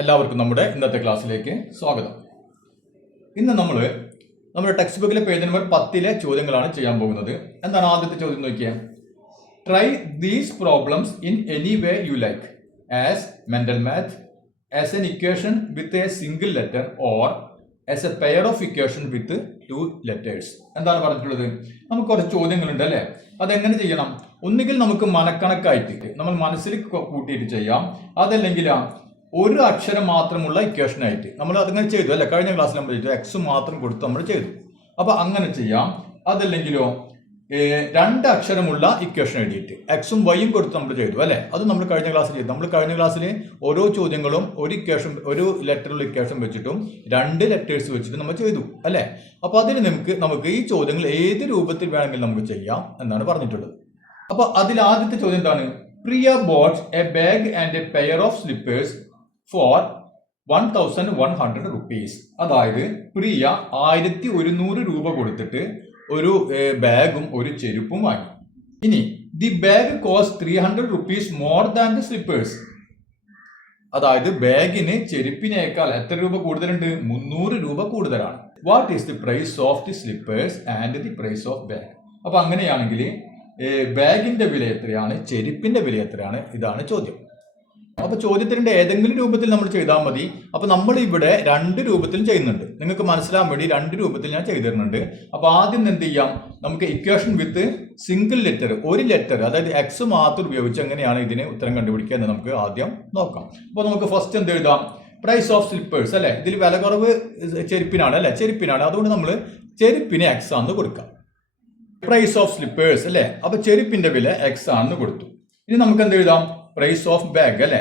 എല്ലാവർക്കും നമ്മുടെ ഇന്നത്തെ ക്ലാസ്സിലേക്ക് സ്വാഗതം. ഇന്ന് നമ്മൾ നമ്മുടെ ടെക്സ്റ്റ് ബുക്കിലെ പേജ് നമ്പർ 10 ചോദ്യങ്ങളാണ് ചെയ്യാൻ പോകുന്നത്. എന്താണ് ആദ്യത്തെ ചോദ്യം നോക്കിയാൽ, try these problems in any way you like as mental math, as an equation with a single letter or as A pair of equation with 2 letters. എന്താണ് പറഞ്ഞിട്ടുള്ളത്? നമുക്ക് കുറച്ച് ചോദ്യങ്ങളുണ്ട് അല്ലേ? അതെങ്ങനെ ചെയ്യണം? ഒന്നുകിൽ നമുക്ക് മനക്കണക്കായിട്ട് നമ്മൾ മനസ്സിൽ കൂട്ടിയിട്ട് ചെയ്യാം, അതല്ലെങ്കിൽ ഒരു അക്ഷരം മാത്രമുള്ള ഇക്വേഷൻ ആയിട്ട് നമ്മൾ അതിങ്ങനെ ചെയ്തു അല്ലെ? കഴിഞ്ഞ ക്ലാസ്സിൽ നമ്മൾ ചെയ്തു, എക്സ് മാത്രം കൊടുത്ത് നമ്മൾ ചെയ്തു. അപ്പൊ അങ്ങനെ ചെയ്യാം. അതല്ലെങ്കിലോ 2 അക്ഷരമുള്ള ഇക്വേഷൻ എഴുതിയിട്ട് എക്സും വൈയും കൊടുത്ത് നമ്മൾ ചെയ്തു അല്ലെ? അത് നമ്മൾ കഴിഞ്ഞ ക്ലാസ്സിൽ ചെയ്തു. നമ്മൾ കഴിഞ്ഞ ക്ലാസ്സിൽ ഓരോ ചോദ്യങ്ങളും ഒരു ഇക്വേഷൻ, ഒരു ലെറ്ററുള്ള ഇക്വേഷൻ വെച്ചിട്ടും 2 ലെറ്റേഴ്സ് വെച്ചിട്ട് നമ്മൾ ചെയ്തു അല്ലെ? അപ്പൊ അതിന് നമുക്ക് ഈ ചോദ്യങ്ങൾ ഏത് രൂപത്തിൽ വേണമെങ്കിലും നമുക്ക് ചെയ്യാം എന്നാണ് പറഞ്ഞിട്ടുള്ളത്. അപ്പൊ അതിൽ ആദ്യത്തെ ചോദ്യം എന്താണ്? Priya bought a bag and a pair of slippers for 1100 rupees. അതായത് പ്രിയ 1100 രൂപ കൊടുത്തിട്ട് ഒരു ബാഗും ഒരു ചെരുപ്പും വാങ്ങി. ഇനി the bag cost 300 rupees more than the slippers. അതായത് ബാഗിന് ചെരുപ്പിനേക്കാൾ എത്ര രൂപ കൂടുതലുണ്ട്? 300 രൂപ കൂടുതലാണ്. What is the price of the slippers and the price of bag? അപ്പൊ അങ്ങനെയാണെങ്കിൽ ബാഗിന്റെ വില എത്രയാണ്, ചെരുപ്പിന്റെ വില എത്രയാണ്? ഇതാണ് ചോദ്യം. അപ്പൊ ചോദ്യത്തിന്റെ ഏതെങ്കിലും രൂപത്തിൽ നമ്മൾ ചെയ്താൽ മതി. അപ്പൊ നമ്മൾ ഇവിടെ 2 രൂപത്തിൽ ചെയ്യുന്നുണ്ട്. നിങ്ങൾക്ക് മനസ്സിലാൻ വേണ്ടി 2 രൂപത്തിൽ ഞാൻ ചെയ്തിരുന്നുണ്ട്. അപ്പൊ ആദ്യം എന്ത് ചെയ്യാം? നമുക്ക് ഇക്വേഷൻ വിത്ത് സിംഗിൾ ലെറ്റർ, ഒരു ലെറ്റർ, അതായത് എക്സ് മാത്രം ഉപയോഗിച്ച് എങ്ങനെയാണ് ഇതിന് ഉത്തരം കണ്ടുപിടിക്കുക എന്ന് നമുക്ക് ആദ്യം നോക്കാം. അപ്പൊ നമുക്ക് ഫസ്റ്റ് എന്ത് എഴുതാം? പ്രൈസ് ഓഫ് സ്ലിപ്പേഴ്സ് അല്ലെ? ഇതിൽ വില കുറവ് ചെരുപ്പിനാണ് അല്ലെ? ചെരുപ്പിനാണ്. അതുകൊണ്ട് നമ്മൾ ചെരുപ്പിന് എക്സ് ആണെന്ന് കൊടുക്കാം. പ്രൈസ് ഓഫ് സ്ലിപ്പേഴ്സ് അല്ലെ? അപ്പൊ ചെരുപ്പിന്റെ വില എക്സ് ആണെന്ന് കൊടുത്തു. ഇനി നമുക്ക് എന്ത് എഴുതാം? പ്രൈസ് ഓഫ് ബാഗ് അല്ലെ?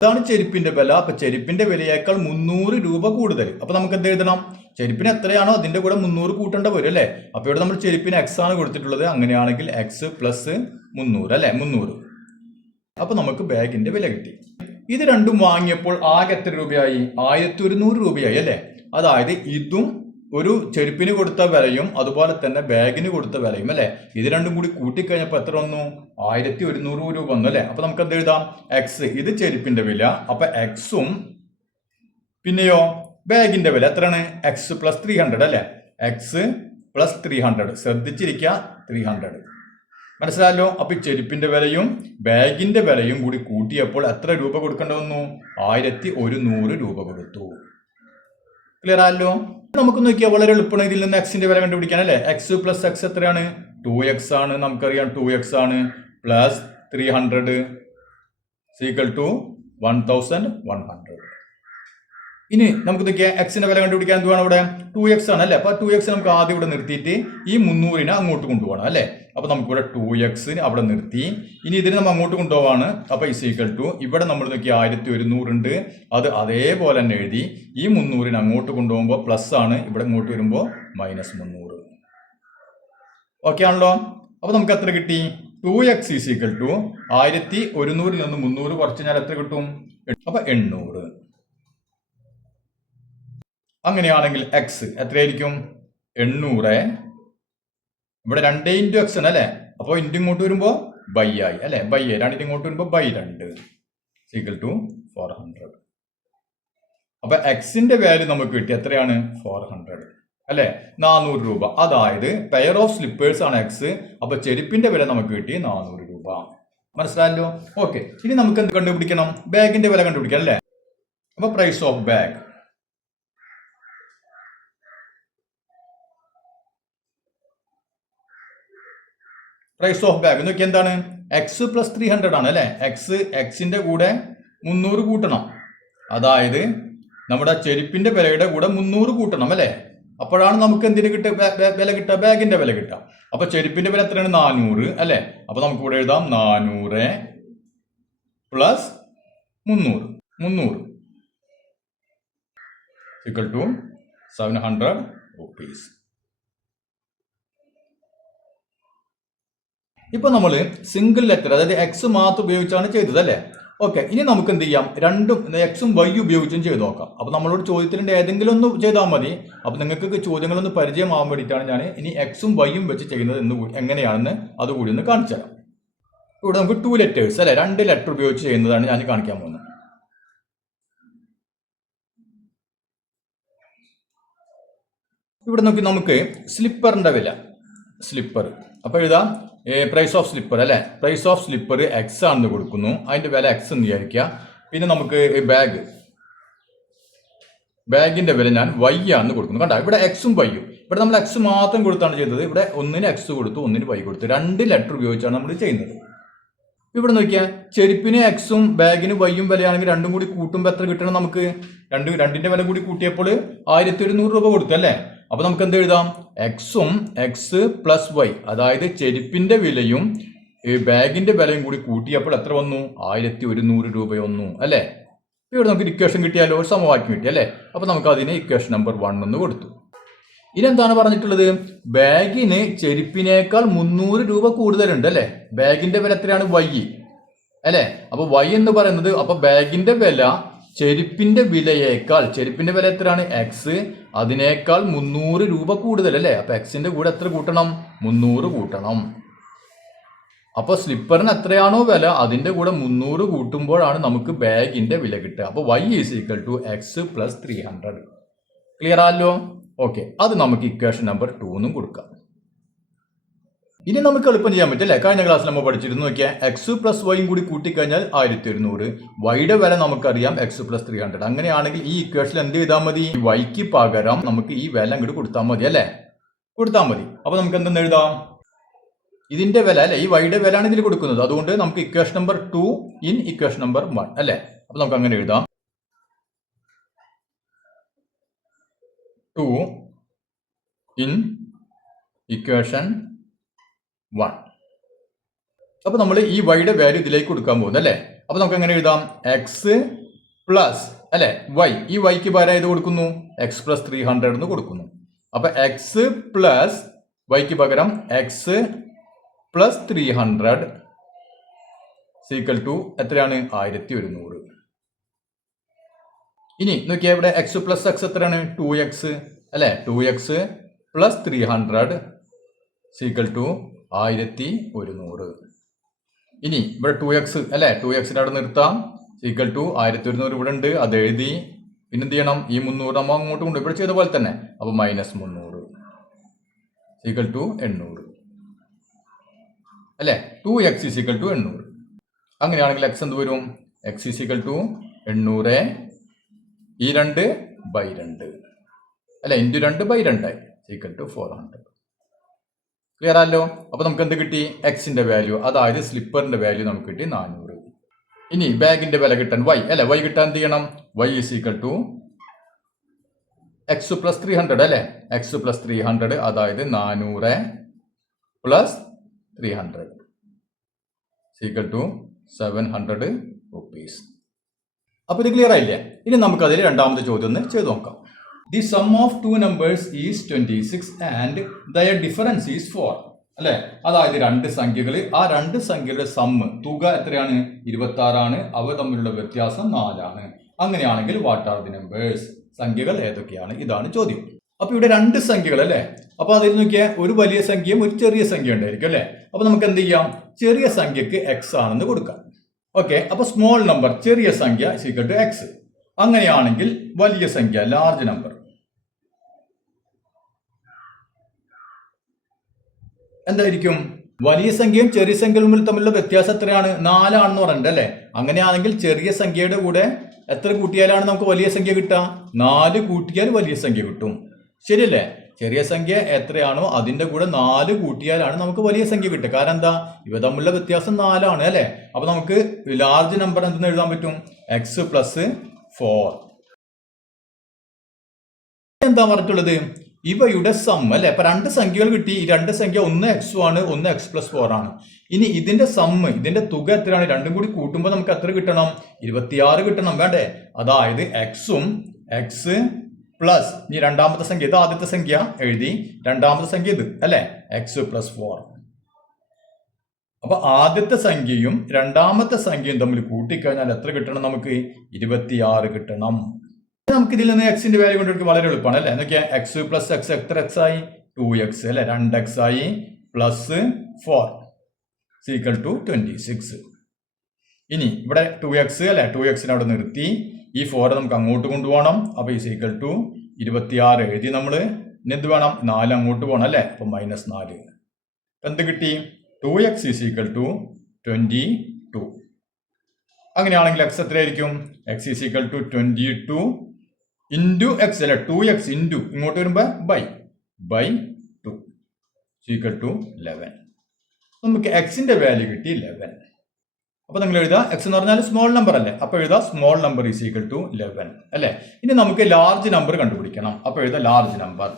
അതാണ് ചെരുപ്പിന്റെ വില. അപ്പൊ ചെരുപ്പിന്റെ വിലയേക്കാൾ 300 രൂപ കൂടുതൽ. അപ്പൊ നമുക്ക് എന്ത് എഴുതണം? ചെരുപ്പിന് എത്രയാണോ അതിന്റെ കൂടെ 300 കൂട്ടേണ്ട വരും അല്ലെ? അപ്പൊ ഇവിടെ നമ്മൾ ചെരുപ്പിന് എക്സ് ആണ് കൊടുത്തിട്ടുള്ളത്. അങ്ങനെയാണെങ്കിൽ എക്സ് പ്ലസ് 300 അല്ലെ? 300. അപ്പൊ നമുക്ക് ബാഗിന്റെ വില കിട്ടി. ഇത് രണ്ടും വാങ്ങിയപ്പോൾ ആകെ എത്ര രൂപയായി? 1100 രൂപയായി അല്ലെ? അതായത് ഇതും ഒരു ചെരുപ്പിന് കൊടുത്ത വിലയും അതുപോലെ തന്നെ ബാഗിന് കൊടുത്ത വിലയും അല്ലെ? ഇത് രണ്ടും കൂടി കൂട്ടിക്കഴിഞ്ഞപ്പോൾ എത്ര വന്നു? 1100 രൂപ വന്നു അല്ലെ? അപ്പൊ നമുക്ക് എന്ത് എഴുതാം? എക്സ്, ഇത് ചെരുപ്പിന്റെ വില. അപ്പൊ എക്സും പിന്നെയോ ബാഗിന്റെ വില എത്രയാണ്? എക്സ് പ്ലസ് 300 അല്ലെ? X plus 300. ശ്രദ്ധിച്ചിരിക്കുക, 300. മനസ്സിലായല്ലോ? അപ്പൊ ഈ ചെരുപ്പിന്റെ വിലയും ബാഗിന്റെ വിലയും കൂടി കൂട്ടിയപ്പോൾ എത്ര രൂപ കൊടുക്കേണ്ടി വന്നു? 1100 രൂപ കൊടുത്തു. ക്ലിയർ ആയല്ലോ? നമുക്ക് നോക്കിയാൽ വളരെ എളുപ്പമാണ് ഇതിൽ നിന്ന് എക്സിന്റെ വില കണ്ടുപിടിക്കാൻ അല്ലെ? എക്സ് പ്ലസ് എക്സ് എത്രയാണ്? 2x ആണ്. നമുക്കറിയാം 2x ആണ്. Plus 300 equal to 1100. ഇനി നമുക്ക് നോക്കിയാൽ എക്സിന്റെ വില കണ്ടുപിടിക്കാൻ എന്ത് വേണം? ഇവിടെ 2x ആണ് അല്ലെ? അപ്പൊ 2x നമുക്ക് ആദ്യം ഇവിടെ നിർത്തിയിട്ട് ഈ 300 അങ്ങോട്ട് കൊണ്ടുപോകണം അല്ലെ? അപ്പൊ നമുക്ക് ഇവിടെ 2x അവിടെ നിർത്തി. ഇനി ഇതിന് നമ്മൾ അങ്ങോട്ട് കൊണ്ടുപോവാണ്. അപ്പൊ ഇസ് ഈക്വൽ ടു ഇവിടെ നമ്മൾ നോക്കി 1100 ഉണ്ട്. അത് അതേപോലെ തന്നെ എഴുതി. ഈ 300 അങ്ങോട്ട് കൊണ്ടുപോകുമ്പോൾ പ്ലസ് ആണ്, ഇവിടെ ഇങ്ങോട്ട് വരുമ്പോൾ -300. ഓക്കെ ആണല്ലോ? അപ്പൊ നമുക്ക് എത്ര കിട്ടി? 2x ഈസ് ഈക്വൽ ടു 1100 നിന്ന് 300 കുറച്ച് കഴിഞ്ഞാൽ എത്ര കിട്ടും? അപ്പൊ 800. അങ്ങനെയാണെങ്കിൽ എക്സ് എത്രയായിരിക്കും? 800. ഇവിടെ 2 ഇൻറ്റു എക്സ് ആണ് അല്ലെ? അപ്പോൾ ഇൻറ്റു ഇങ്ങോട്ട് വരുമ്പോൾ ബൈ ആയി അല്ലെ? ബൈ 2 ഇങ്ങോട്ട് വരുമ്പോൾ ബൈ 2 ഈക്വൽ ടു 400. അപ്പൊ എക്സിന്റെ വാല്യൂ നമുക്ക് കിട്ടി എത്രയാണ്? 400 അല്ലെ? 400 രൂപ. അതായത് പെയർ ഓഫ് സ്ലിപ്പേഴ്സ് ആണ് എക്സ്. അപ്പൊ ചെരുപ്പിന്റെ വില നമുക്ക് കിട്ടി 400 രൂപ. മനസ്സിലായല്ലോ? ഓക്കെ. ഇനി നമുക്ക് എന്ത് കണ്ടുപിടിക്കണം? ബാഗിന്റെ വില കണ്ടുപിടിക്കണം അല്ലെ? അപ്പൊ price of bag, price of bag നോക്കി എന്താണ്? എക്സ് പ്ലസ് 300 ആണ് അല്ലെ? എക്സിന്റെ കൂടെ 300 കൂട്ടണം. അതായത് നമ്മുടെ ചെരുപ്പിന്റെ വിലയുടെ കൂടെ 300 കൂട്ടണം അല്ലെ? അപ്പോഴാണ് നമുക്ക് എന്തിന് വില കിട്ടുക? ബാഗിന്റെ വില കിട്ടുക. അപ്പൊ ചെരുപ്പിന്റെ വില എത്രയാണ്? 400 അല്ലെ? അപ്പൊ നമുക്ക് ഇവിടെ എഴുതാം 400 പ്ലസ് 300 ഈക്വൽ ടു 700 റുപ്പീസ്. ഇപ്പൊ നമ്മൾ സിംഗിൾ ലെറ്റർ, അതായത് എക്സ് മാത്രം ഉപയോഗിച്ചാണ് ചെയ്തത് അല്ലെ? ഓക്കെ. ഇനി നമുക്ക് എന്ത് ചെയ്യാം? രണ്ടും എക്സും വൈ ഉപയോഗിച്ചും ചെയ്ത് നോക്കാം. അപ്പൊ നമ്മളോട് ചോദ്യത്തിന്റെ ഏതെങ്കിലും ഒന്ന് ചെയ്താൽ മതി. അപ്പൊ നിങ്ങൾക്ക് ചോദ്യങ്ങളൊന്ന് പരിചയമാവാൻ വേണ്ടിയിട്ടാണ് ഞാൻ ഇനി എക്സും വൈയും വെച്ച് ചെയ്യുന്നത് എങ്ങനെയാണെന്ന് അതുകൂടി ഒന്ന് കാണിച്ചു തരാം. ഇവിടെ നമുക്ക് 2 ലെറ്റേഴ്സ് അല്ലെ, 2 ലെറ്റർ ഉപയോഗിച്ച് ചെയ്യുന്നതാണ് ഞാൻ കാണിക്കാൻ പോകുന്നത്. ഇവിടെ നോക്കി നമുക്ക് സ്ലിപ്പറിന്റെ വില, സ്ലിപ്പർ അപ്പോൾ എഴുതാം പ്രൈസ് ഓഫ് സ്ലിപ്പർ അല്ലെ, പ്രൈസ് ഓഫ് സ്ലിപ്പർ എക്സ് ആണെന്ന് കൊടുക്കുന്നു, അതിന്റെ വില എക്സ് എന്ന് വിചാരിക്കുക. പിന്നെ നമുക്ക് ബാഗിന്റെ വില ഞാൻ വൈ ആണെന്ന് കൊടുക്കുന്നു. കണ്ട ഇവിടെ എക്സും വൈയും, ഇവിടെ നമ്മൾ എക്സ് മാത്രം കൊടുത്താണ് ചെയ്തത്, ഇവിടെ ഒന്നിന് എക്സ് കൊടുത്തു ഒന്നിന് വൈ കൊടുത്തു, 2 ലെറ്റർ ഉപയോഗിച്ചാണ് നമ്മൾ ചെയ്യുന്നത്. ഇവിടെ നോക്കിയാൽ ചെരുപ്പിന് എക്സും ബാഗിന് വൈയും വിലയാണെങ്കിൽ രണ്ടും കൂടി കൂട്ടുമ്പോൾ എത്ര കിട്ടണം നമുക്ക്? രണ്ടിന്റെ വില കൂടി കൂട്ടിയപ്പോൾ 1100 രൂപ കൊടുത്തു അല്ലേ. അപ്പൊ നമുക്ക് എന്ത് എഴുതാം? എക്സും എക്സ് പ്ലസ് വൈ, അതായത് ചെരുപ്പിന്റെ വിലയും ബാഗിന്റെ വിലയും കൂടി കൂട്ടിയപ്പോൾ എത്ര വന്നു? 1100 രൂപ വന്നു അല്ലെ. ഇവിടെ നമുക്ക് ഇക്വേഷൻ കിട്ടിയാലോ, ഒരു സമവാക്യം കിട്ടി അല്ലെ. അപ്പൊ നമുക്ക് അതിന് ഇക്വേഷൻ നമ്പർ 1 എന്ന് കൊടുത്തു. ഇനി എന്താണ് പറഞ്ഞിട്ടുള്ളത്? ബാഗിന് ചെരുപ്പിനേക്കാൾ 300 രൂപ കൂടുതലുണ്ട് അല്ലെ. ബാഗിന്റെ വില എത്രയാണ്? വൈ അല്ലെ. അപ്പൊ വൈ എന്ന് പറയുന്നത്, അപ്പൊ ബാഗിന്റെ വില ചെരുപ്പിന്റെ വിലയേക്കാൾ, ചെരുപ്പിന്റെ വില എത്രയാണ്? എക്സ്, അതിനേക്കാൾ 300 രൂപ കൂടുതൽ അല്ലെ. അപ്പൊ എക്സിന്റെ കൂടെ എത്ര കൂട്ടണം? 300 കൂട്ടണം. അപ്പൊ സ്ലിപ്പറിന് എത്രയാണോ വില അതിന്റെ കൂടെ 300 കൂട്ടുമ്പോഴാണ് നമുക്ക് ബാഗിന്റെ വില കിട്ടുക. അപ്പൊ y is equal to x plus 300. Clear ആണല്ലോ? ഓക്കെ, അത് നമുക്ക് ഇക്വേഷൻ നമ്പർ 2 എന്നും കൊടുക്കാം. ഇനി നമുക്ക് എളുപ്പം ചെയ്യാൻ പറ്റും അല്ലെ. കഴിഞ്ഞ ക്ലാസ്സിൽ നമ്മൾ പഠിച്ചിരുന്നു. നോക്കിയാൽ എക്സ് പ്ലസ് വൈയും കൂടി കൂട്ടിക്കഴിഞ്ഞാൽ 1100, വൈയുടെ വില നമുക്കറിയാം എക്സ് പ്ലസ് 300. അങ്ങനെയാണെങ്കിൽ ഈ ഇക്വേഷൻ എന്ത് ചെയ്താൽ മതി? വൈക്ക് പകരം നമുക്ക് ഈ വില അങ്ങോട്ട് കൊടുത്താൽ മതി അല്ലെ, കൊടുത്താൽ മതി. അപ്പൊ നമുക്ക് എന്തെന്ന് എഴുതാം? ഇതിന്റെ വില അല്ലെ, ഈ വൈയുടെ വില ആണ് ഇതിൽ കൊടുക്കുന്നത്, അതുകൊണ്ട് നമുക്ക് equation number 2 in equation number 1 അല്ലെ. അപ്പൊ നമുക്ക് അങ്ങനെ എഴുതാം, 2 ഇൻ ഇക്വേഷൻ 1. അപ്പൊ നമ്മൾ ഈ വൈയുടെ വാല്യൂ ഇതിലേക്ക് കൊടുക്കാൻ പോകുന്നത് അല്ലെ. അപ്പൊ നമുക്ക് എങ്ങനെ എഴുതാം? എക്സ് പ്ലസ് അല്ലെ വൈ, ഈ വൈക്ക് പകരം ഇത് കൊടുക്കുന്നു എക്സ് പ്ലസ് 300 എന്ന് കൊടുക്കുന്നു. അപ്പൊ എക്സ് പ്ലസ് വൈക്ക് പകരം എക്സ് പ്ലസ് 300 സീക്വൽ ടു എത്രയാണ്? 1100. ഇനി നോക്കിയാൽ ഇവിടെ എക്സ് പ്ലസ് എക്സ് എത്രയാണ്? 2x അല്ലെ. 2x plus 300 equal to 1100. ഇനി ഇവിടെ 2x അല്ലെ, 2xന്റെ അവിടെ നിർത്താം, സീക്വൽ ടു 1100 ഇവിടെ ഉണ്ട്, അത് എഴുതി. പിന്നെ എന്ത് ചെയ്യണം? ഈ 300 നമ്മൾ അങ്ങോട്ട് കൊണ്ട് ഇവിടെ ചെയ്ത പോലെ തന്നെ, അപ്പൊ -300 സീക്വൽ ടു 800 അല്ലെ. 2x equal to 800. അങ്ങനെയാണെങ്കിൽ എക്സ് എന്ത് വരും? എക്സ് ഈക്വൽ ടു 800 ഈ 2/2 അല്ലെ, ഇൻറ്റു 2/2 ഈക്വൽ ടു 400. ക്ലിയർ ആണല്ലോ? അപ്പൊ നമുക്ക് എന്ത് കിട്ടി? എക്സിന്റെ വാല്യൂ, അതായത് സ്ലിപ്പറിന്റെ വാല്യൂ നമുക്ക് കിട്ടി 400. ഇനി ബാഗിന്റെ വില കിട്ടാൻ വൈ അല്ലെ, വൈ കിട്ടാൻ എന്ത് ചെയ്യണം? Y equal to x plus 300 അല്ലെ. എക്സ് പ്ലസ് 300 അതായത് 400 പ്ലസ് 300 ഈക്വൽ ടു 700 റുപ്പീസ്. അപ്പൊ ഇത് ക്ലിയർ ആയില്ലേ? ഇനി നമുക്ക് അതിൽ രണ്ടാമത്തെ ചോദ്യം ഒന്ന് ചെയ്ത് നോക്കാം. The sum of 2 numbers is 26 and their difference is 4 അല്ലെ. അതായത് 2 സംഖ്യകൾ, ആ 2 സംഖ്യയുടെ സമ്മ് തുക എത്രയാണ്? 26 ആണ്. അവ തമ്മിലുള്ള വ്യത്യാസം 4 ആണ്. അങ്ങനെയാണെങ്കിൽ വാട്ട് ആർ ദി നമ്പേഴ്സ്? സംഖ്യകൾ ഏതൊക്കെയാണ്? ഇതാണ് ചോദ്യം. അപ്പൊ ഇവിടെ 2 സംഖ്യകൾ അല്ലെ. അപ്പൊ അതിൽ നോക്കിയാൽ ഒരു വലിയ സംഖ്യയും ഒരു ചെറിയ സംഖ്യ ഉണ്ടായിരിക്കും അല്ലെ. അപ്പൊ നമുക്ക് എന്ത് ചെയ്യാം? ചെറിയ സംഖ്യക്ക് എക്സ് ആണെന്ന് കൊടുക്കാം. ഓക്കെ, അപ്പൊ സ്മോൾ നമ്പർ ചെറിയ സംഖ്യ ഈക്വൽ ടു എക്സ്. അങ്ങനെയാണെങ്കിൽ വലിയ സംഖ്യ ലാർജ് നമ്പർ എന്തായിരിക്കും? വലിയ സംഖ്യയും ചെറിയ സംഖ്യയും തമ്മിലുള്ള വ്യത്യാസം എത്രയാണ്? 4 ആണെന്ന് പറഞ്ഞിട്ട് അല്ലെ. അങ്ങനെയാണെങ്കിൽ ചെറിയ സംഖ്യയുടെ കൂടെ എത്ര കൂട്ടിയാലാണ് നമുക്ക് വലിയ സംഖ്യ കിട്ടുക? 4 കൂട്ടിയാൽ വലിയ സംഖ്യ കിട്ടും. ശരിയല്ലേ? ചെറിയ സംഖ്യ എത്രയാണോ അതിന്റെ കൂടെ 4 കൂട്ടിയാലാണ് നമുക്ക് വലിയ സംഖ്യ കിട്ടുക. കാരണം എന്താ? ഇവ തമ്മിലുള്ള വ്യത്യാസം 4 ആണ് അല്ലെ. അപ്പൊ നമുക്ക് ലാർജ് നമ്പർ എന്തെന്ന് എഴുതാൻ പറ്റും? X plus 4. എന്താ പറഞ്ഞിട്ടുള്ളത്? ഇവയുടെ സം അല്ലെ. അപ്പൊ 2 സംഖ്യകൾ കിട്ടി. ഈ 2 സംഖ്യ ഒന്ന് എക്സും ആണ്, ഒന്ന് എക്സ് പ്ലസ് 4 ആണ്. ഇനി ഇതിന്റെ സമ്മ്, ഇതിന്റെ തുക എത്രയാണ്? രണ്ടും കൂടി കൂട്ടുമ്പോൾ നമുക്ക് എത്ര കിട്ടണം? 26 കിട്ടണം വേണ്ടേ? അതായത് എക്സും എക്സ് പ്ലസ്, ഇനി രണ്ടാമത്തെ സംഖ്യ, ഇത് ആദ്യത്തെ സംഖ്യ എഴുതി, രണ്ടാമത്തെ സംഖ്യ ഇത് അല്ലെ, എക്സ് പ്ലസ് 4. അപ്പൊ ആദ്യത്തെ സംഖ്യയും രണ്ടാമത്തെ സംഖ്യയും തമ്മിൽ കൂട്ടിക്കഴിഞ്ഞാൽ എത്ര കിട്ടണം? നമുക്ക് 26 കിട്ടണം. നമുക്ക് ഇതിൽ നിന്ന് എക്സിന്റെ വാല്യൂ കൊണ്ടെടുക്കുക വളരെ എളുപ്പമാണ് അല്ലെ. എന്നൊക്കെ എക്സ് പ്ലസ് എക്സ് എത്ര എക്സ് ആയി? 2x അല്ലെ. 2x ആയി പ്ലസ് 4 ഈക്വൽ ടു 26. ഇനി ഇവിടെ 2x അല്ലെ, 2xനെ അവിടെ നിർത്തി ഈ 4 നമുക്ക് അങ്ങോട്ട് കൊണ്ടുപോകണം. അപ്പോൾ ഈസ് ഈക്വൽ ടു 26 എഴുതി നമ്മൾ. ഇനി എന്ത് വേണം, 4 അങ്ങോട്ട് പോകണം അല്ലേ, അപ്പോൾ -4. എന്ത് കിട്ടി, 2x ഈസ് ഈക്വൽ ടു 22. അങ്ങനെയാണെങ്കിൽ എക്സ് എത്രയായിരിക്കും, x is equal to 22 into x അല്ലെ, 2x ഇൻറ്റു ഇങ്ങോട്ട് വരുമ്പോൾ ബൈ 2 ഈക്വൽ ടു 11. നമുക്ക് എക്സിന്റെ വാല്യൂ കിട്ടി 11. അപ്പോൾ നിങ്ങൾ എഴുതുക, എക്സ് എന്ന് പറഞ്ഞാൽ സ്മോൾ നമ്പർ അല്ലേ, അപ്പോൾ എഴുതുക small number is equal to 11 അല്ലേ. ഇനി നമുക്ക് ലാർജ് നമ്പർ കണ്ടുപിടിക്കണം. അപ്പോൾ എഴുതുക ലാർജ് നമ്പർ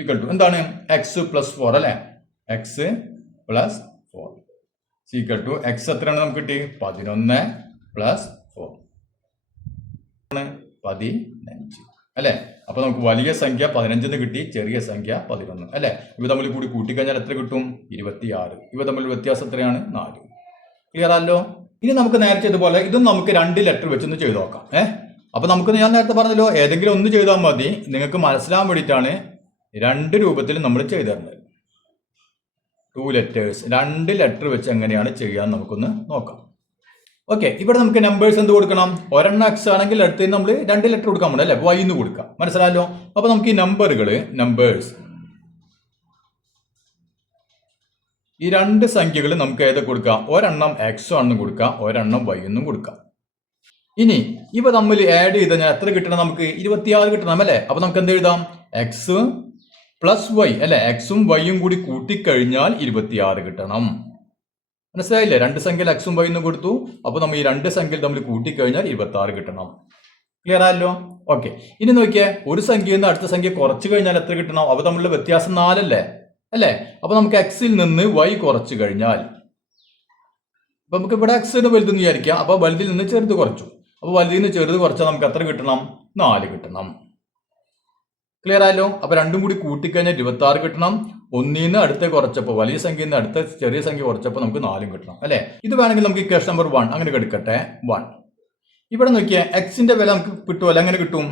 ഈക്വൽ ടു എന്താണ്, എക്സ് പ്ലസ് 4 അല്ലേ, x plus 4 equal to x എത്രയാണ് നമുക്ക് കിട്ടി, 11 പ്ലസ് 4 15 അല്ലേ. അപ്പോൾ നമുക്ക് വലിയ സംഖ്യ 15 കിട്ടി, ചെറിയ സംഖ്യ 11 അല്ലേ. ഇവ തമ്മിൽ കൂടി കൂട്ടിക്കഴിഞ്ഞാൽ എത്ര കിട്ടും, 26. ഇവ തമ്മിൽ വ്യത്യാസം എത്രയാണ്, 4. ക്ലിയർ ആണല്ലോ. ഇനി നമുക്ക് നേരത്തെ ഇതുപോലെ ഇതും നമുക്ക് 2 ലെറ്റർ വെച്ചൊന്ന് ചെയ്ത് നോക്കാം. അപ്പോൾ നമുക്ക് ഞാൻ നേരത്തെ പറഞ്ഞല്ലോ, ഏതെങ്കിലും ഒന്ന് ചെയ്താൽ മതി. നിങ്ങൾക്ക് മനസ്സിലാൻ വേണ്ടിയിട്ടാണ് 2 രൂപത്തിൽ നമ്മൾ ചെയ്തു തരുന്നത്. 2 ലെറ്റേഴ്സ് 2 ലെറ്റർ വെച്ച് എങ്ങനെയാണ് ചെയ്യാൻ നമുക്കൊന്ന് നോക്കാം. ഓക്കെ, ഇവിടെ നമുക്ക് നമ്പേഴ്സ് എന്ത് കൊടുക്കണം, ഒരെണ്ണം എക്സ് ആണെങ്കിൽ അടുത്ത് നമ്മൾ 2 ലെറ്റർ കൊടുക്കാൻ പറ്റും അല്ലേ, വൈ എന്ന് കൊടുക്കാം. മനസ്സിലായല്ലോ. അപ്പോൾ നമുക്ക് ഈ നമ്പേഴ്സ് ഈ 2 സംഖ്യകൾ നമുക്ക് ഏതൊക്കെ കൊടുക്കാം, ഒരെണ്ണം എക്സ് ആണെന്നും കൊടുക്കാം, ഒരെണ്ണം വൈ എന്നും കൊടുക്കാം. ഇനി ഇവ തമ്മിൽ ആഡ് ചെയ്ത് കഴിഞ്ഞാൽ എത്ര കിട്ടണം, നമുക്ക് 26 കിട്ടണം അല്ലേ. അപ്പോൾ നമുക്ക് എന്ത് എഴുതാം, എക്സ് പ്ലസ് വൈ അല്ലെ, എക്സും വൈയും കൂടി കൂട്ടിക്കഴിഞ്ഞാൽ 26 കിട്ടണം. മനസ്സിലായില്ലേ, 2 സംഖ്യയിൽ എക്സും വൈ എന്ന് കൊടുത്തു. അപ്പോൾ നമ്മൾ ഈ 2 സംഖ്യയിൽ തമ്മിൽ കൂട്ടിക്കഴിഞ്ഞാൽ 26 കിട്ടണം. ക്ലിയർ ആയല്ലോ. ഓക്കെ, ഇനി നോക്കിയേ, ഒരു സംഖ്യയിൽ നിന്ന് അടുത്ത സംഖ്യ കുറച്ച് കഴിഞ്ഞാൽ എത്ര കിട്ടണം, അവ തമ്മിലുള്ള വ്യത്യാസം 4 അല്ലേ. അപ്പോൾ നമുക്ക് എക്സിൽ നിന്ന് വൈ കുറച്ച് കഴിഞ്ഞാൽ, അപ്പൊ നമുക്ക് ഇവിടെ എക്സിന് വലുതെന്ന് വിചാരിക്കാം. അപ്പോൾ വലുതിൽ നിന്ന് ചെറുത് കുറച്ചു. അപ്പോൾ വലുതിൽ നിന്ന് ചെറുത് കുറച്ചാൽ നമുക്ക് എത്ര കിട്ടണം, 4 കിട്ടണം. ക്ലിയർ ആയല്ലോ. അപ്പോൾ രണ്ടും കൂടി കൂട്ടിക്കഴിഞ്ഞാൽ 26 കിട്ടണം. ഒന്നിൽ നിന്ന് അടുത്ത കുറച്ചപ്പോൾ, വലിയ സംഖ്യയിൽ നിന്ന് അടുത്ത ചെറിയ സംഖ്യ കുറച്ചപ്പോൾ നമുക്ക് 4 കിട്ടണം അല്ലേ. ഇത് വേണമെങ്കിൽ നമുക്ക് ഇക്വേഷൻ നമ്പർ 1 അങ്ങനെ എടുക്കട്ടെ. 1 ഇവിടെ നോക്കിയാൽ എക്സിന്റെ വില നമുക്ക് കിട്ടുമല്ലോ. എങ്ങനെ കിട്ടും,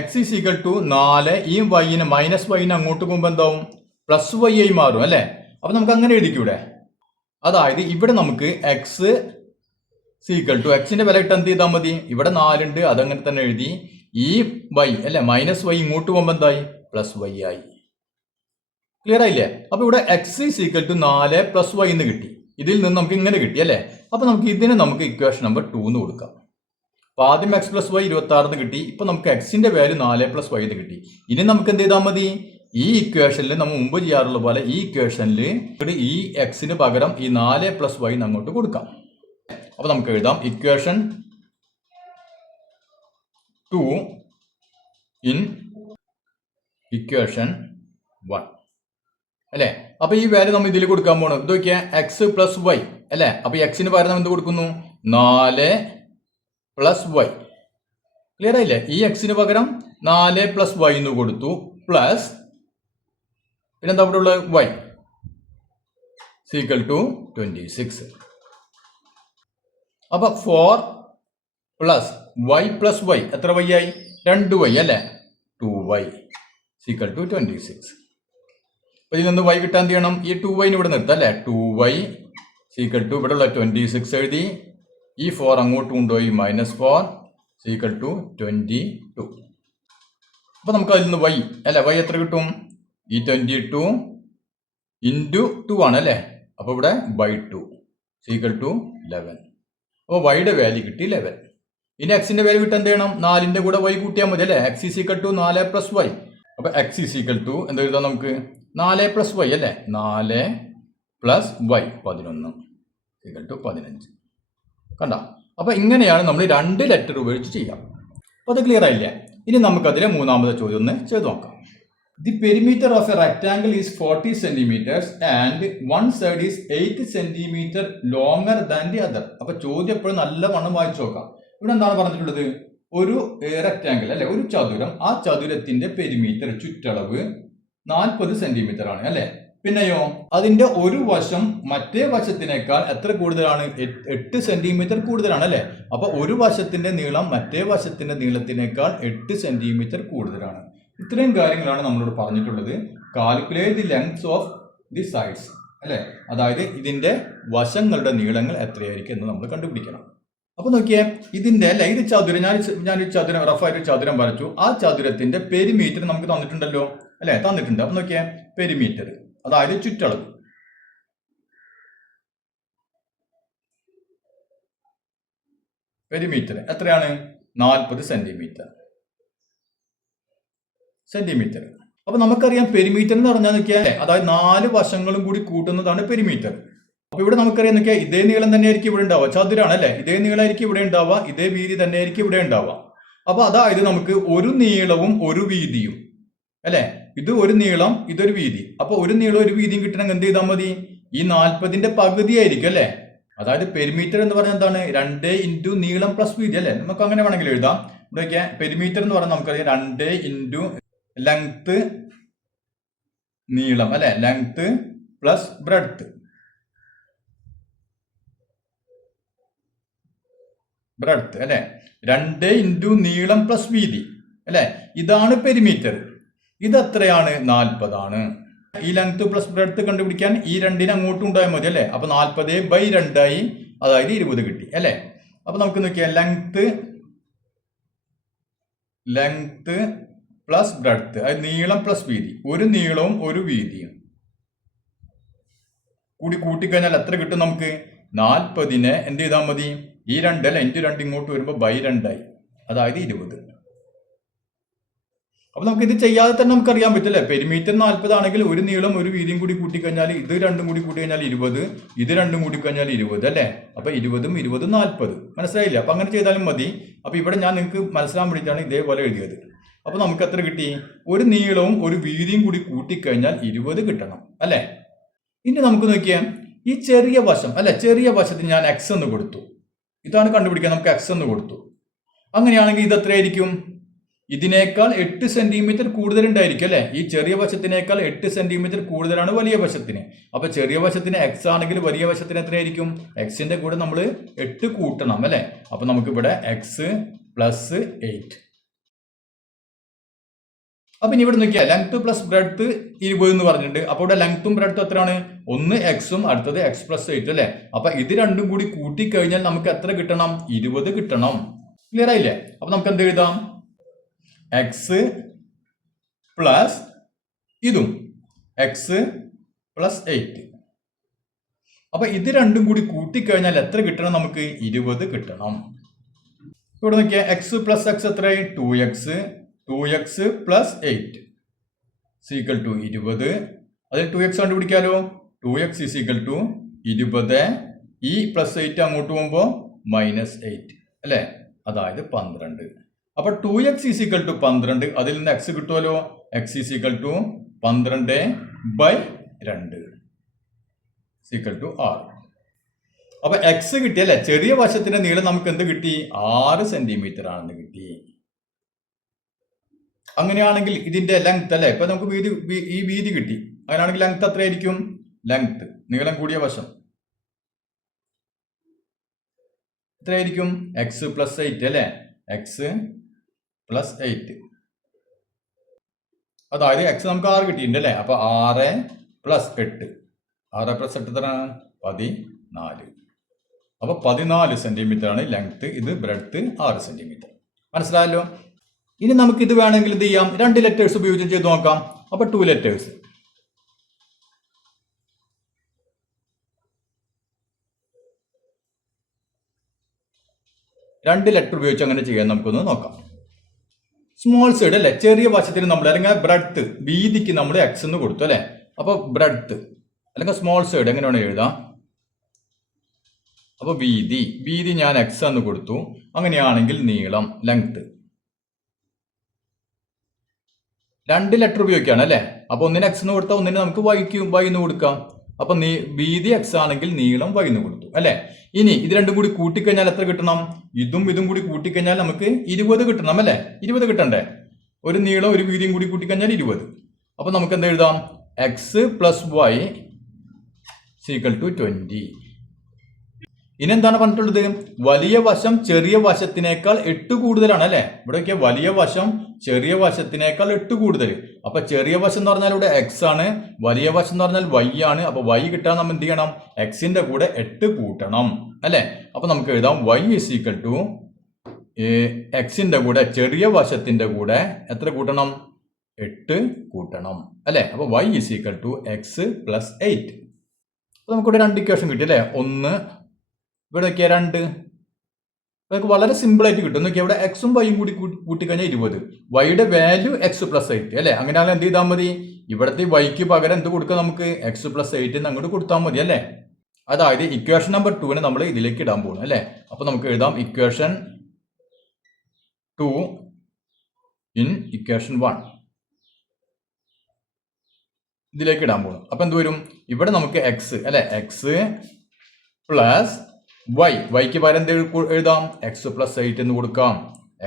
എക്സ് ഈസ് ഈക്വൽ ടു 4 ഈ വൈന് മൈനസ് വൈന് അങ്ങോട്ട് പോകുമ്പോൾ എന്താവും, പ്ലസ് വൈ ആയി മാറും അല്ലേ. അപ്പോൾ നമുക്ക് അങ്ങനെ എഴുതിക്കൂടെ. അതായത് ഇവിടെ നമുക്ക് എക്സ് ഈക്വൽ ടു എക്സിന്റെ വില ഇട്ട് എന്ത് ചെയ്താൽ മതി, ഇവിടെ 4 ഉണ്ട് അതങ്ങനെ തന്നെ എഴുതി. ഈ വൈ അല്ലെ മൈനസ് വൈ ഇങ്ങോട്ട് പോകുമ്പോൾ എന്തായി, പ്ലസ് വൈ ആയി. ക്ലിയർ ആയില്ലേ. അപ്പൊ ഇവിടെ x is equal to 4 plus y എന്ന് കിട്ടി. ഇതിൽ നിന്ന് നമുക്ക് ഇങ്ങനെ കിട്ടി അല്ലേ. അപ്പൊ നമുക്ക് ഇതിനെ നമുക്ക് ഇക്വേഷൻ നമ്പർ 2 എന്ന് കൊടുക്കാം. അപ്പൊ ആദ്യം എക്സ് പ്ലസ് വൈ 26 എന്ന് കിട്ടി. ഇപ്പൊ നമുക്ക് എക്സിന്റെ വാല്യൂ 4 പ്ലസ് വൈ എന്ന് കിട്ടി. ഇനി നമുക്ക് എന്ത് ചെയ്താൽ മതി, ഈ ഇക്വേഷനിൽ നമ്മൾ മുമ്പ് ചെയ്യാറുള്ള പോലെ ഈ ഇക്വേഷനിൽ ഈ എക്സിന് പകരം ഈ 4 പ്ലസ് വൈ അങ്ങോട്ട് കൊടുക്കാം. അപ്പൊ നമുക്ക് എഴുതാം ഇക്വേഷൻ 2 ഇൻ ഇക്വേഷൻ 1 അല്ലേ. അപ്പൊ ഈ വാല്യൂ നമ്മൾ ഇതിൽ കൊടുക്കാൻ പോകണം. ഇത് നോക്കിയാൽ എക്സ് പ്ലസ് വൈ അല്ലേ. അപ്പൊ എക്സിന് പകരം നമ്മൾ എന്ത് കൊടുക്കുന്നു, 4 പ്ലസ് വൈ. ക്ലിയർ ആയില്ലേ. ഈ എക്സിന് പകരം 4 പ്ലസ് വൈ എന്ന് കൊടുത്തു, പ്ലസ് പിന്നെന്താ അവിടെ ഉള്ളത്, വൈ ഈക്വൽ ടു 26. അപ്പൊ 4 പ്ലസ് വൈ പ്ലസ് വൈ എത്ര വൈ ആയി, 2 വൈ അല്ലേ, 2y ഈക്വൽ ടു 26. അപ്പൊ ഇതിൽ നിന്ന് വൈ കിട്ടാൻ എന്ത് ചെയ്യണം, ഈ 2y ഇവിടെ നിർത്താം അല്ലേ. 2y ഈക്വൽ ടു ഇവിടെ ഉള്ള 26 എഴുതി. ഈ 4 അങ്ങോട്ട് കൊണ്ടുപോയി -4 ഈക്വൽ ടു 22. അപ്പൊ നമുക്ക് അതിൽ നിന്ന് വൈ അല്ലെ, വൈ എത്ര കിട്ടും, ഈ 22 ഇൻറ്റു 2 ആണ് അല്ലേ. അപ്പൊ ഇവിടെ /2 ഈക്വൽ ടു 11. അപ്പോൾ വൈയുടെ വാല്യൂ കിട്ടി 11. ഇനി എക്സിന്റെ വാല്യൂ കിട്ടാൻ എന്ത് ചെയ്യണം, 4ന്റെ കൂടെ വൈ കൂട്ടിയാൽ മതി അല്ലേ. X is equal to 4 plus y. അപ്പൊ എക്സ് ഈസ് ഈക്വൽ ടു എന്താ എഴുതാം നമുക്ക്, 4 പ്ലസ് വൈ അല്ലേ, 4 പ്ലസ് വൈ 11 ഈക്വൽ ടു 15. കണ്ട. അപ്പൊ ഇങ്ങനെയാണ് നമ്മൾ 2 ലെറ്റർ ഉപയോഗിച്ച് ചെയ്യാം. അപ്പൊ അത് ക്ലിയർ ആയില്ലേ. ഇനി നമുക്കതിലെ മൂന്നാമത്തെ ചോദ്യം ഒന്ന് ചെയ്ത് നോക്കാം. The perimeter of a rectangle is 40 centimeters and one side is 8 centimeter longer than the other. അപ്പൊ ചോദ്യം എപ്പോഴും നല്ല വണ്ണം വായിച്ചു നോക്കാം. ഇവിടെ എന്താണ് പറഞ്ഞിട്ടുള്ളത്, ഒരു റെക്ടാങ്കിൾ അല്ലെ, ഒരു ചതുരം, ആ ചതുരത്തിന്റെ പെരിമീറ്റർ ചുറ്റളവ് 40 സെന്റിമീറ്റർ ആണ് അല്ലെ. പിന്നെയോ അതിന്റെ ഒരു വശം മറ്റേ വശത്തിനേക്കാൾ എത്ര കൂടുതലാണ്, 8 സെന്റിമീറ്റർ കൂടുതലാണ് അല്ലെ. അപ്പൊ ഒരു വശത്തിന്റെ നീളം മറ്റേ വശത്തിന്റെ നീളത്തിനേക്കാൾ 8 സെന്റിമീറ്റർ കൂടുതലാണ്. ഇത്രയും കാര്യങ്ങളാണ് നമ്മളോട് പറഞ്ഞിട്ടുള്ളത്. Calculate the length of the sides അല്ലേ, അതായത് ഇതിന്റെ വശങ്ങളുടെ നീളങ്ങൾ എത്രയായിരിക്കും എന്ന് നമ്മൾ കണ്ടുപിടിക്കണം. അപ്പൊ നോക്കിയേ, ഇതിന്റെ അല്ലെ ഇത് ചതുരം, ഞാനൊരു ചതുരം റഫായിട്ട് ചതുരം വരച്ചു. ആ ചതുരത്തിന്റെ പെരിമീറ്റർ നമുക്ക് തന്നിട്ടുണ്ടല്ലോ അല്ലെ, തന്നിട്ടുണ്ട്. അപ്പൊ നോക്കിയേ, പെരിമീറ്റർ അതായത് ചുറ്റളവ്. പെരിമീറ്റർ എത്രയാണ്? 40 സെന്റിമീറ്റർ. അപ്പൊ നമുക്കറിയാം പെരിമീറ്റർ എന്ന് പറഞ്ഞാൽ നോക്കിയാൽ അതായത് 4 വശങ്ങളും കൂടി കൂട്ടുന്നതാണ് പെരിമീറ്റർ. അപ്പൊ ഇവിടെ നമുക്കറിയാം നോക്കിയാൽ ഇതേ നീളം തന്നെയായിരിക്കും ഇവിടെ ഉണ്ടാവുക, ചതുരാണ് അല്ലെ, ഇതേ നീളമായിരിക്കും ഇവിടെ ഉണ്ടാവുക, ഇതേ വീതി തന്നെയായിരിക്കും ഇവിടെ ഉണ്ടാവുക. അപ്പൊ അതായത് നമുക്ക് ഒരു നീളവും ഒരു വീതിയും അല്ലെ, ഇത് ഒരു നീളം ഇതൊരു വീതി. അപ്പൊ ഒരു നീളം ഒരു വീതിയും കിട്ടണമെങ്കിൽ എന്ത് ചെയ്താൽ മതി? ഈ 40ന്റെ പകുതി ആയിരിക്കും അല്ലെ. അതായത് പെരിമീറ്റർ എന്ന് പറഞ്ഞാൽ എന്താണ്? 2 ഇൻറ്റു നീളം പ്ലസ് വീതി അല്ലെ, നമുക്ക് അങ്ങനെ വേണമെങ്കിൽ എഴുതാം. ഇവിടെ പെരിമീറ്റർ എന്ന് പറഞ്ഞാൽ നമുക്കറിയാം 2 ഇൻറ്റു ലെങ്ത് നീളം അല്ലെ, ലെങ്ത് പ്ലസ് ബ്രെഡ്ത്ത് അല്ലെ, 2 ഇൻറ്റു നീളം പ്ലസ് വീതി അല്ലെ, ഇതാണ് പെരിമീറ്റർ. ഇത് എത്രയാണ്? 40 ആണ്. ഈ ലെങ്ത് പ്ലസ് ബ്രെഡ്ത്ത് കണ്ടുപിടിക്കാൻ ഈ 2ന് അങ്ങോട്ടും ഉണ്ടായാൽ മതി അല്ലെ. അപ്പൊ 40/2 ആയി, അതായത് 20 കിട്ടി അല്ലെ. അപ്പൊ നമുക്ക് നോക്കിയാൽ ലെങ്ത് പ്ലസ് ബ്രെഡ്ത്ത്, അതായത് നീളം പ്ലസ് വീതി, ഒരു നീളവും ഒരു വീതിയും കൂടി കൂട്ടിക്കഴിഞ്ഞാൽ എത്ര കിട്ടും നമുക്ക്? 40നെ എന്ത് ചെയ്താൽ മതി? ഈ 2 അല്ലെ, ഇൻറ്റു 2 ഇങ്ങോട്ട് വരുമ്പോൾ /2 ആയി, അതായത് 20. അപ്പൊ നമുക്ക് ഇത് ചെയ്യാതെ തന്നെ നമുക്കറിയാൻ പറ്റില്ലേ, പെരിമീറ്റർ 40 ആണെങ്കിൽ ഒരു നീളം ഒരു വീതിയും കൂടി കൂട്ടിക്കഴിഞ്ഞാൽ ഇത് രണ്ടും കൂടി കൂട്ടി കഴിഞ്ഞാൽ 20, ഇത് രണ്ടും കൂടി കഴിഞ്ഞാൽ 20 അല്ലെ. അപ്പൊ 20ഉം 20ഉം 40. മനസ്സിലായില്ല? അപ്പൊ അങ്ങനെ ചെയ്താലും മതി. അപ്പൊ ഇവിടെ ഞാൻ നിങ്ങൾക്ക് മനസ്സിലാൻ വേണ്ടിയിട്ടാണ് ഇതേപോലെ എഴുതിയത്. അപ്പൊ നമുക്ക് എത്ര കിട്ടി? ഒരു നീളവും ഒരു വീതിയും കൂടി കൂട്ടിക്കഴിഞ്ഞാൽ 20 കിട്ടണം അല്ലെ. ഇനി നമുക്ക് നോക്കിയാൽ ഈ ചെറിയ വശം അല്ലെ, ചെറിയ വശത്തിന് ഞാൻ x എന്ന് കൊടുത്തു. ഇതാണ് കണ്ടുപിടിക്കാൻ, നമുക്ക് x എന്ന് കൊടുത്തു. അങ്ങനെയാണെങ്കിൽ ഇത് എത്രയായിരിക്കും? ഇതിനേക്കാൾ 8 സെന്റിമീറ്റർ കൂടുതൽ ഉണ്ടായിരിക്കും അല്ലെ. ഈ ചെറിയ വശത്തിനേക്കാൾ 8 സെന്റിമീറ്റർ കൂടുതലാണ് വലിയ വശത്തിന്. അപ്പൊ ചെറിയ വശത്തിന് x ആണെങ്കിൽ വലിയ വശത്തിന് എത്രയായിരിക്കും? എക്സിന്റെ കൂടെ നമ്മൾ 8 കൂട്ടണം അല്ലെ. അപ്പൊ നമുക്ക് ഇവിടെ x + 8. അപ്പൊ ഇനി ഇവിടെ നോക്കിയാൽ ലെങ്ത് പ്ലസ് ബ്രെഡ്ത്ത് 20 എന്ന് പറഞ്ഞിട്ടുണ്ട്. അപ്പൊ ഇവിടെ ലെങ്ത്തും ബ്രെഡ്ത്തും എത്രയാണ്? ഒന്ന് എക്സും അടുത്തത് x + 8 അല്ലെ. അപ്പൊ ഇത് രണ്ടും കൂടി കൂട്ടിക്കഴിഞ്ഞാൽ നമുക്ക് എത്ര കിട്ടണം? 20 കിട്ടണം. ക്ലിയർ ആയില്ലേ? അപ്പൊ നമുക്ക് എന്ത് എഴുതാം? x പ്ലസ് ഇതും x + 8. അപ്പൊ ഇത് രണ്ടും കൂടി കൂട്ടിക്കഴിഞ്ഞാൽ എത്ര കിട്ടണം നമുക്ക്? 20 കിട്ടണം. ഇവിടെ നോക്കിയാൽ x + x എത്രയായി? 2x + 8 = 20. അതിൽ 2x കണ്ടുപിടിക്കാലോ. 2x = 20. ഈ +8 അങ്ങോട്ട് പോകുമ്പോൾ -8 അല്ലെ, അതായത് 12. അപ്പൊ 2x = 12. അതിൽ നിന്ന് x കിട്ടുമല്ലോ. x = 12/2 = 6. അപ്പൊ x കിട്ടിയല്ലേ, ചെറിയ വശത്തിന്റെ നീളം നമുക്ക് എന്ത് കിട്ടി? 6 സെന്റിമീറ്റർ ആണെന്ന് കിട്ടി. അങ്ങനെയാണെങ്കിൽ ഇതിന്റെ ലെങ്ത് അല്ലെ, ഇപ്പൊ നമുക്ക് ഈ വീതി കിട്ടി. അങ്ങനെയാണെങ്കിൽ ലെങ്ത് എത്രയായിരിക്കും? ലെങ്ത് നീളം കൂടിയ വശം എത്രയായിരിക്കും? x + 8 അല്ലെ, x + 8. അതായത് x നമുക്ക് 6 കിട്ടിയിട്ടുണ്ട് അല്ലെ. അപ്പൊ 6 + 8 എത്ര? 14. അപ്പൊ 14 സെന്റിമീറ്റർ ആണ് ലെങ്ത്. ഇത് ബ്രെഡ്ത്ത് 6 സെന്റിമീറ്റർ. മനസ്സിലായല്ലോ? ഇനി നമുക്ക് ഇത് വേണമെങ്കിൽ എന്ത് ചെയ്യാം? 2 ലെറ്റേഴ്സ് ഉപയോഗിച്ച് ചെയ്ത് നോക്കാം. അപ്പൊ 2 ലെറ്റേഴ്സ്. രണ്ട് ലെറ്റർ ഉപയോഗിച്ച് അങ്ങനെ ചെയ്യാൻ നമുക്കൊന്ന് നോക്കാം. സ്മോൾ സൈഡ് അല്ലെ, ചെറിയ വശത്തിന് നമ്മൾ അല്ലെങ്കിൽ ബ്രെഡ്ത്ത് വീതിക്ക് നമ്മൾ x എന്ന് കൊടുത്തു അല്ലെ. അപ്പൊ ബ്രെഡ്ത്ത് അല്ലെങ്കിൽ സ്മോൾ സൈഡ് എങ്ങനെ വേണം എഴുതാം? അപ്പൊ വീതി ഞാൻ x എന്ന് കൊടുത്തു. അങ്ങനെയാണെങ്കിൽ നീളം ലെങ്ത് 2 ലെറ്റർ ഉപയോഗിക്കുകയാണ് അല്ലെ. അപ്പൊ ഒന്നിന് x എന്ന് കൊടുത്താൽ ഒന്നിന് നമുക്ക് y എന്ന് കൊടുക്കാം. അപ്പൊ വീതി x ആണെങ്കിൽ നീളം y എന്ന് കൊടുത്തു അല്ലെ. ഇനി ഇത് രണ്ടും കൂടി കൂട്ടിക്കഴിഞ്ഞാൽ എത്ര കിട്ടണം? ഇതും കൂടി കൂട്ടിക്കഴിഞ്ഞാൽ നമുക്ക് 20 കിട്ടണം അല്ലെ. 20 കിട്ടണ്ടേ? ഒരു നീളം ഒരു വീതിയും കൂടി കൂട്ടിക്കഴിഞ്ഞാൽ 20. അപ്പൊ നമുക്ക് എന്താ എഴുതാം? x + y = 20. ഇനി എന്താണ് പറഞ്ഞിട്ടുള്ളത്? വലിയ വശം ചെറിയ വശത്തിനേക്കാൾ 8 കൂടുതലാണ് അല്ലെ. ഇവിടെയൊക്കെ വലിയ വശം ചെറിയ വശത്തിനേക്കാൾ 8 കൂടുതൽ. അപ്പൊ ചെറിയ വശം എന്ന് പറഞ്ഞാൽ ഇവിടെ എക്സ് ആണ്, വലിയ വശം എന്ന് പറഞ്ഞാൽ വൈ ആണ്. അപ്പൊ വൈ കിട്ടാൻ നമ്മൾ എന്ത് ചെയ്യണം? എക്സിന്റെ കൂടെ 8 കൂട്ടണം അല്ലെ. അപ്പൊ നമുക്ക് എഴുതാം y ഈസ് ഈക്വൽ ടു എക്സിന്റെ കൂടെ ചെറിയ വശത്തിന്റെ കൂടെ എത്ര കൂട്ടണം? 8 കൂട്ടണം അല്ലെ. അപ്പൊ y is equal to x plus 8. അപ്പൊ നമുക്കിവിടെ 2 ഇക്വേഷൻ കിട്ടി അല്ലെ. 1 ഇവിടെ നോക്കിയാൽ 2. നമുക്ക് വളരെ സിമ്പിൾ ആയിട്ട് കിട്ടും. നോക്കിയാൽ ഇവിടെ എക്സും വൈയും കൂടി കൂട്ടിക്കഴിഞ്ഞാൽ 20. വൈയുടെ വാല്യൂ എക്സ് പ്ലസ് 8 അല്ലെ. അങ്ങനെയാണെങ്കിൽ എന്ത് ചെയ്താൽ മതി? ഇവിടുത്തെ വൈക്ക് പകരം എന്ത് കൊടുക്കാം? നമുക്ക് എക്സ് പ്ലസ് 8 അങ്ങോട്ട് കൊടുത്താൽ മതി അല്ലെ. അതായത് ഇക്വേഷൻ നമ്പർ 2 നമ്മൾ ഇതിലേക്ക് ഇടാൻ പോകുന്നു അല്ലെ. അപ്പൊ നമുക്ക് എഴുതാം ഇക്വേഷൻ 2 ഇൻ ഇക്വേഷൻ 1 ഇതിലേക്ക് ഇടാൻ പോകുന്നു. അപ്പൊ എന്ത് വരും? ഇവിടെ നമുക്ക് എക്സ് അല്ലെ, എക്സ് പ്ലസ് വൈ, വൈക്ക് പകരം എന്ത് എഴുതാം? എക്സ് പ്ലസ് 8 എന്ന് കൊടുക്കാം.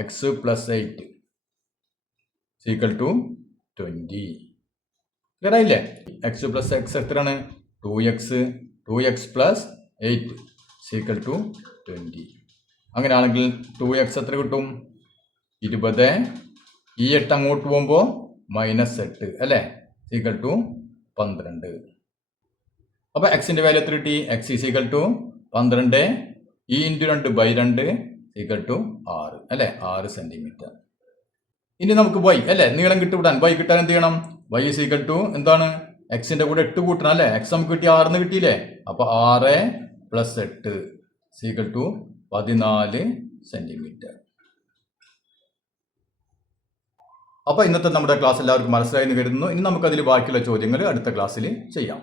X plus 8 equal to 20. Clear ആയില്ലേ? എക്സ് പ്ലസ് എക്സ് എത്രയാണ്? 2x plus 8 equal to 20. അങ്ങനെയാണെങ്കിൽ 2x എത്ര കിട്ടും? 20. ഈ 8 അങ്ങോട്ട് പോകുമ്പോൾ -8 അല്ലെ, ഈക്വൽ ടു 12. അപ്പൊ എക്സിന്റെ വാല്യൂ എത്ര കിട്ടി? എക്സ് ഈസ് ഈക്വൽ ടു 12 ഈ ഇൻറ്റു 2/2 ഈക്വൽ ടു 6 അല്ലെ, 6 സെന്റിമീറ്റർ. ഇനി നമുക്ക് വൈ അല്ലെ, നീളം കിട്ടിവിടാൻ വൈ കിട്ടാൻ എന്ത് ചെയ്യണം? വൈ ഈസ് ഈക്വൽ ടു എന്താണ്? എക്സിന്റെ കൂടെ 8 കൂട്ടണം അല്ലെ. എക്സ് നമുക്ക് കിട്ടി 6 കിട്ടിയില്ലേ. അപ്പൊ 6 പ്ലസ് 8 ഈക്വൽ ടു 14 സെന്റിമീറ്റർ. അപ്പൊ ഇന്നത്തെ നമ്മുടെ ക്ലാസ് എല്ലാവർക്കും മനസ്സിലായി എന്ന് കരുതുന്നു. ഇനി നമുക്ക് അതിൽ ബാക്കിയുള്ള ചോദ്യങ്ങൾ അടുത്ത ക്ലാസ്സിൽ ചെയ്യാം.